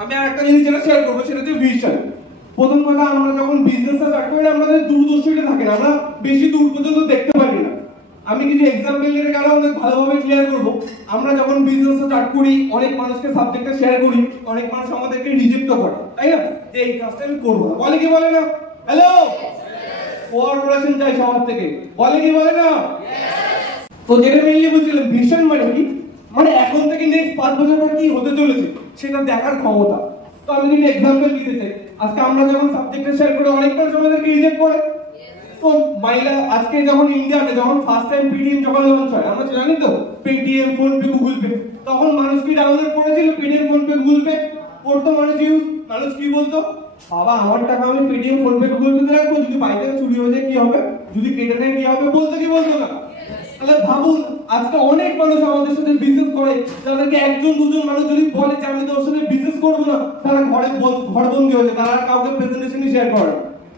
আমি আর একটা জিনিস যেটা শেয়ার করবো সেটা হচ্ছে ভিশন। প্রথম কথা, আমরা যখন বিজনেসটা স্টার্ট করি আমাদের দূরদর্শিতা থাকে না, আমরা বেশি দূর পর্যন্ত দেখতে পারি না। আমি কিছু এক্সাম্পল এর কারণে অনেক ভালোভাবে ক্লিয়ার করবো। আমরা যখন বিজনেস স্টার্ট করি অনেক মানুষকে সাবজেক্টটা শেয়ার করি, অনেক মানুষ আমাদেরকে রিজেক্টও করে, তাই না? যে এই কাজটা আমি করবো না, বলে কি বলে না? হ্যালো, কোঅর্ডিনেশন চাই সবার থেকে, বলে কি বলে না? তো যেটা মেইনলি বুঝছিলাম ভিশন মানে কি, মানে এখন থেকে নেক্সট 5 বছর পর কি হতে চলেছে সেটা দেখার ক্ষমতা। তো আমি যদি এক্সাম্পল দিতে চাই, আজকে আমরা যখন সাবজেক্টটা শেয়ার করি অনেক মানুষ আমাদেরকে রিজেক্ট করে। তো মাইলা আজকে যখন ইন্ডিয়াতে যখন ফার্স্ট টাইম পেটিএম যখন লঞ্চ হয়, আমরা জানি তো পেটিএম, ফোনপে, গুগল পে, তখন মানুষ কি ডাউনলোড করেছিল? পেটিএম, ফোনপে, গুগল পে করতো মানুষ কি বলতো? বাবা আমার টাকা আমি পেটিএম, ফোনপে, গুগল পে রাখবো, যদি বাইরে চুরি হয়ে যায় কি হবে, যদি কেটে নেয় কি হবে, বলতো কি বলতো না? তাহলে ভাবুন আজকে অনেক মানুষ আমাদের সাথে বিজনেস করে, তাদেরকে একজন দুজন মানুষ যদি বলে যে আমি তোর সাথে বিজনেস করবো না, তারা ঘরবন্দি হয়ে যায়, তারা কাউকে প্রেজেন্টেশনই শেয়ার করে।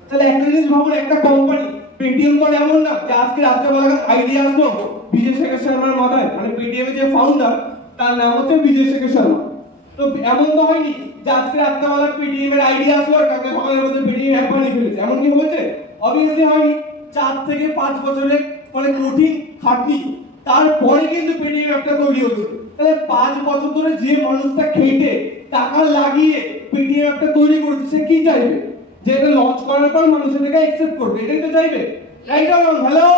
তাহলে একটা জিনিস ভাবুন, একটা কোম্পানি পেটিএম করে এমন না যে আজকে রাত্রেবেলা আইডিয়া আসলো বিজয় শেখর শর্মার মাথায়, মানে পেটিএম এর যে ফাউন্ডার তার নাম হচ্ছে বিজয় শেখর শর্মা। তো এমন তো হয়নি যে আজকে রাত্রেবেলা পেটিএম এর আইডিয়া আসলো আর কালকে সকালের মধ্যে পেটিএম অ্যাপ বানিয়ে ফেলেছে, এমন কি হয়েছে? অবভিয়াসলি হয়নি। 4 থেকে 5 বছরের মানে কঠিন খাটনি, তারপরে কিন্তু পেটিএম অ্যাপটা তৈরি হচ্ছে। তাহলে 5 বছর ধরে যে মানুষটা খেটে টাকা লাগিয়ে পেটিএম অ্যাপটা তৈরি করেছে, সে কি চাইবে? যে এটা লঞ্চ করার পর মানুষ এটাকে অ্যাকসেপ্ট করবে, এটাই তো চাইবে, রাইট অর রং? হ্যালো,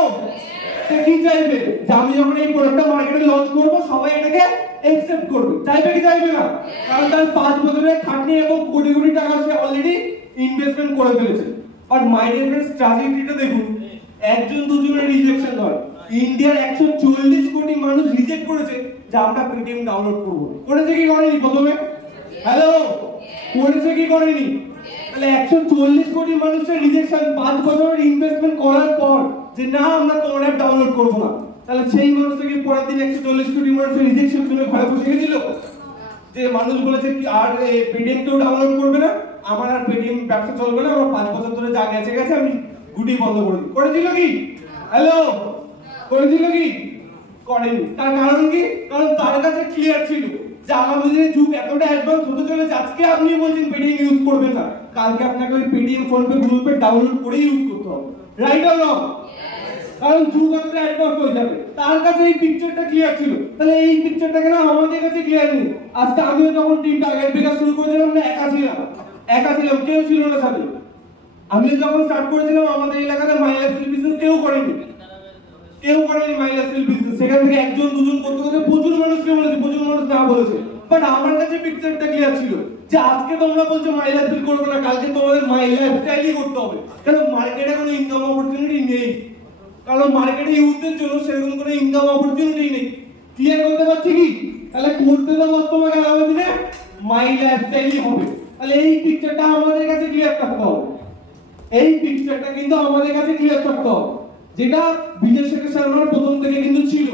সে কি চাইবে? যে আমি যখন এই প্রোডাক্টটা মার্কেটে লঞ্চ করব সবাই এটাকে অ্যাকসেপ্ট করবে, চাইবে কি চাইবে না? কারণ তার 5 বছরের খাটনি এবং কোটি কোটি টাকা সে অলরেডি ইনভেস্টমেন্ট করে ফেলেছে। বাট মাই ডিয়ার ফ্রেন্ডস, ট্র্যাজেডিটা দেখুন, একজন দুজনের রিজেকশন হয়, ইন্ডিয়ার 140 কোটি মানুষ রিজেক্ট করেছে যে আমরা পেটিএম ডাউনলোড করব। করেছে কি করেনি? প্রথমে হ্যালো, করেছে কি করেনি? তাহলে 140 কোটি মানুষের রিজেকশন 5 বছরের ইনভেস্টমেন্ট করার পর যে না আমরা তোমার অ্যাপ ডাউনলোড করব না, তাহলে সেই মানুষটাকে পরের দিন 140 কোটি মানুষের রিজেকশন শুনে ঘরে বসে গেছিল, যে মানুষ বলেছে কি আর পেটিএম কেউ ডাউনলোড করবে না, আমার আর পেটিএম ব্যবসা চলবে না, আমার 5 বছর ধরে যা গেছে আমি গুটি বন্ধ করে দিই। করেছিল কি? হ্যালো, করেছিল কি? করেনি। তার কারণ কি? কারণ তার কাছে ক্লিয়ার ছিল যে আগামী দিনে যুগ এতটা অ্যাডভান্স হতে চলেছে, আজকে আপনি বলছেন পেটিএম ইউজ করবেন না, কালকে আপনাকে ওই Paytm, PhonePe, Google pay download করে ইউজ করতে হবে, রাইট অর রং? কারণ যুগ এতটা অ্যাডভান্স হয়ে যাবে। তার কাছে এই পিকচারটা ক্লিয়ার ছিল, তাহলে এই পিকচারটা কেন আমাদের কাছে ক্লিয়ার নেই? আজকে আমিও যখন টিমটা আগের বিকাশ শুরু করেছিলাম না, একা ছিলাম, কেউ ছিল না সাথে। আমি যখন স্টার্ট করেছিলাম আমাদের এলাকাতে মাই লাইফস্টাইল বিজনেস কেউ করেনি মাই লাইফস্টাইল বিজনেস। সেখান থেকে একজন দুজন করতে করতে প্রচুর মানুষকে বলেছে, প্রচুর মানুষ না বলেছে, বাট আমার কাছে পিকচারটা ক্লিয়ার ছিল যে আজকে তোমরা বলছো মাই লাইফস্টাইল করবে না, কালকে তোমাদের মাই লাইফস্টাইলই করতে হবে। কারণ মার্কেটে কোনো ইনকাম অপরচুনিটি নেই, কারণ মার্কেটে ইউজদের জন্য সেরকম কোনো ইনকাম অপরচুনিটি নেই। ক্লিয়ার করতে পারছি কি? তাহলে করতে তো তোমাকে আগামী দিনে মাই লাইফস্টাইলই হবে। তাহলে এই পিকচারটা আমাদের কাছে ক্লিয়ার থাকতে হবে, এই পিকচারটা কিন্তু আমাদের কাছে ক্লিয়ার থাকতে হবে, যেটা বিজয় শেখর শর্মার প্রথম থেকে কিন্তু ছিল।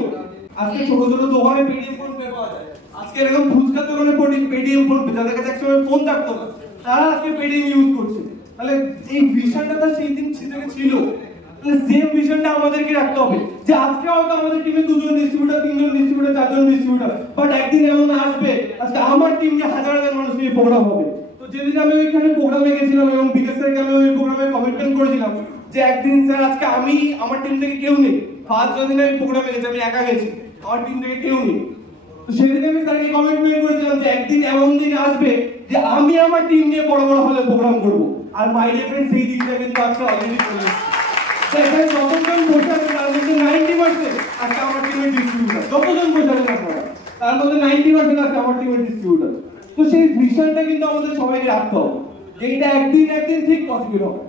আজকে ছোট ছোট দোকানে পেটিএম, ফোন পে পাওয়া যায়, আজকে এরকম ফুচকার দোকানে পেটিএম, ফোন পে, যাদের কাছে একসময় ফোন থাকতো না তারা আজকে পেটিএম ইউজ করছে। তাহলে এই ভিশনটা তো সেই দিন থেকে ছিল, তাহলে সেম ভিশনটা আমাদেরকে রাখতে হবে যে আজকে হয়তো আমাদের টিমে 2 জন ডিস্ট্রিবিউটর, 3 জন ডিস্ট্রিবিউটর, 4 জন ডিস্ট্রিবিউটর, বাট একদিন এমন আসবে আজকে আমার টিম যে হাজার হাজার মানুষ নিয়ে প্রোগ্রাম হবে। তো যেদিন আমি ওইখানে প্রোগ্রামে গেছিলাম এবং বিকাশ স্যারকে আমি ওই প্রোগ্রামে কমিটমেন্ট করেছিলাম যে একদিন স্যার আজকে আমি, আমার টিম থেকে কেউ নেই, ফার্স্ট যেদিন আমি প্রোগ্রামে গেছি আমি একা গেছি, আমার টিম থেকে কেউ নেই, তো সেদিন আমি স্যারকে কমিটমেন্ট করেছিলাম যে একদিন এমন দিন আসবে যে আমি আমার টিম নিয়ে বড় বড় হলে প্রোগ্রাম করবো। আর মাই ডিয়ার ফ্রেন্ড, সেই দিনটা কিন্তু আজকে অলরেডি চলে এসেছে। এখানে যতজন বসে আছে তার মধ্যে 90% আজকে আমার টিমের ডিস্ট্রিবিউটর, যতজন বসে আছেন আপনারা তার মধ্যে 90% আজকে আমার টিমের ডিস্ট্রিবিউটর। তো সেই ভিশনটা কিন্তু আমাদের সবাইকে রাখতে হবে, এইটা একদিন ঠিক পসিবল হবে।